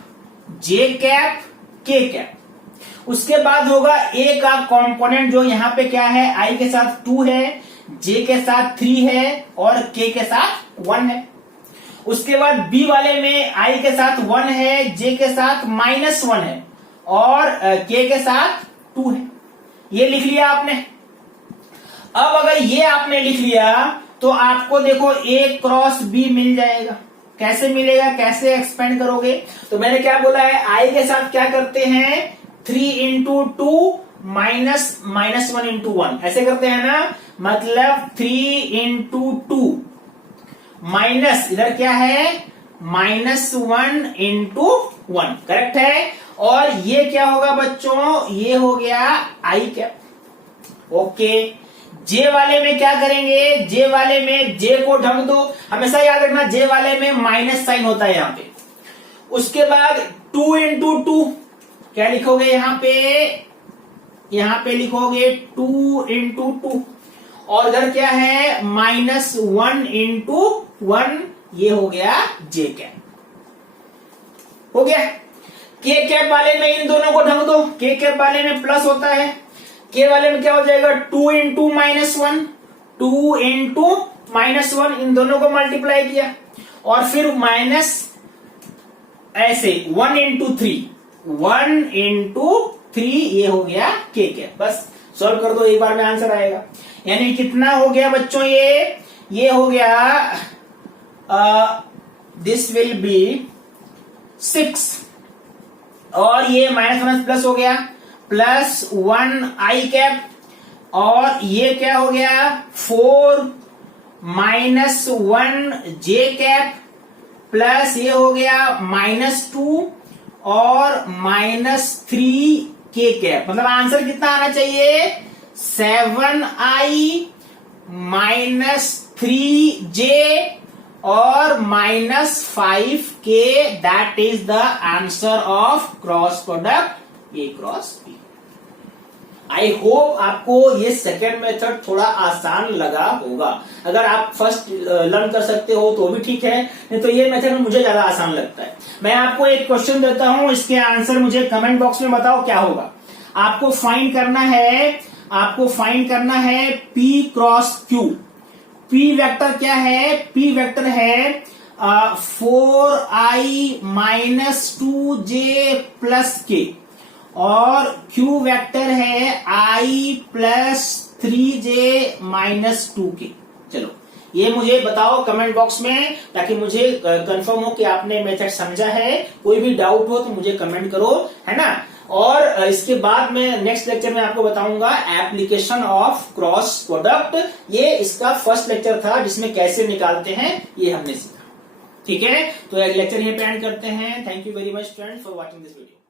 J cap, K cap. उसके बाद होगा ए का कंपोनेंट, जो यहां पे क्या है, आई के साथ 2 है, जे के साथ 3 है, और के साथ 1 है। उसके बाद बी वाले में आई के साथ 1 है, जे के साथ -1 है, और के साथ 2 है। ये लिख लिया आपने। अब अगर ये आपने लिख लिया तो आपको देखो ए क्रॉस बी मिल जाएगा। कैसे मिलेगा, कैसे एक्सपेंड करोगे, तो मैंने क्या बोला है, आई के साथ क्या करते हैं, 3 इंटू 2 माइनस 1 इंटू 1, ऐसे करते हैं ना। मतलब 3 इंटू 2 माइनस, इधर क्या है, -1 इंटू 1, करेक्ट है। और ये क्या होगा बच्चों, ये हो गया आई कैप, ओके। जे वाले में क्या करेंगे, जे वाले में जे को ढक दो, हमेशा याद रखना जे वाले में माइनस साइन होता है यहां पे। उसके बाद 2 इंटू 2 क्या लिखोगे, यहां पे लिखोगे 2 इंटू 2, और इधर क्या है, -1 इंटू 1, ये हो गया जे कैप, हो गया। के कैप वाले में इन दोनों को ढक दो, के कैप वाले में प्लस होता है, के वाले में क्या हो जाएगा 2 into minus one, 2 into minus one, इन दोनों को मल्टीप्लाई किया और फिर माइनस ऐसे 1 इंटू थ्री, 1 इंटू थ्री, ये हो गया के कैप। बस सॉल्व कर दो, एक बार में आंसर आएगा। यानी कितना हो गया बच्चों, ये हो गया दिस विल बी 6 और ये माइनस माइनस प्लस हो गया, प्लस 1 आई कैप और ये क्या हो गया 4 माइनस 1 जे कैप प्लस ये हो गया -2 और -3 के कैप। मतलब आंसर कितना आना चाहिए 7i -3j और -5k, that is the answer of cross product A cross B. I hope आपको ये सेकेंड मेथड थोड़ा आसान लगा होगा। अगर आप फर्स्ट लर्न कर सकते हो तो भी ठीक है, नहीं तो ये मेथड मुझे ज्यादा आसान लगता है। मैं आपको एक क्वेश्चन देता हूं, इसके आंसर मुझे कमेंट बॉक्स में बताओ क्या होगा। आपको फाइंड करना है P cross Q। P vector क्या है, P वेक्टर है 4i -2j प्लस k और Q वेक्टर है i + 3j - 2k। चलो ये मुझे बताओ कमेंट बॉक्स में, ताकि मुझे कंफर्म हो कि आपने मेथड समझा है। कोई भी डाउट हो तो मुझे कमेंट करो, है ना। और इसके बाद में नेक्स्ट लेक्चर में आपको बताऊंगा एप्लीकेशन ऑफ क्रॉस प्रोडक्ट। ये इसका फर्स्ट लेक्चर था जिसमें कैसे निकालते हैं ये हमने सीखा। ठीक है, तो एक लेक्चर यहीं पे एंड करते हैं। Thank you very much friends for watching this video.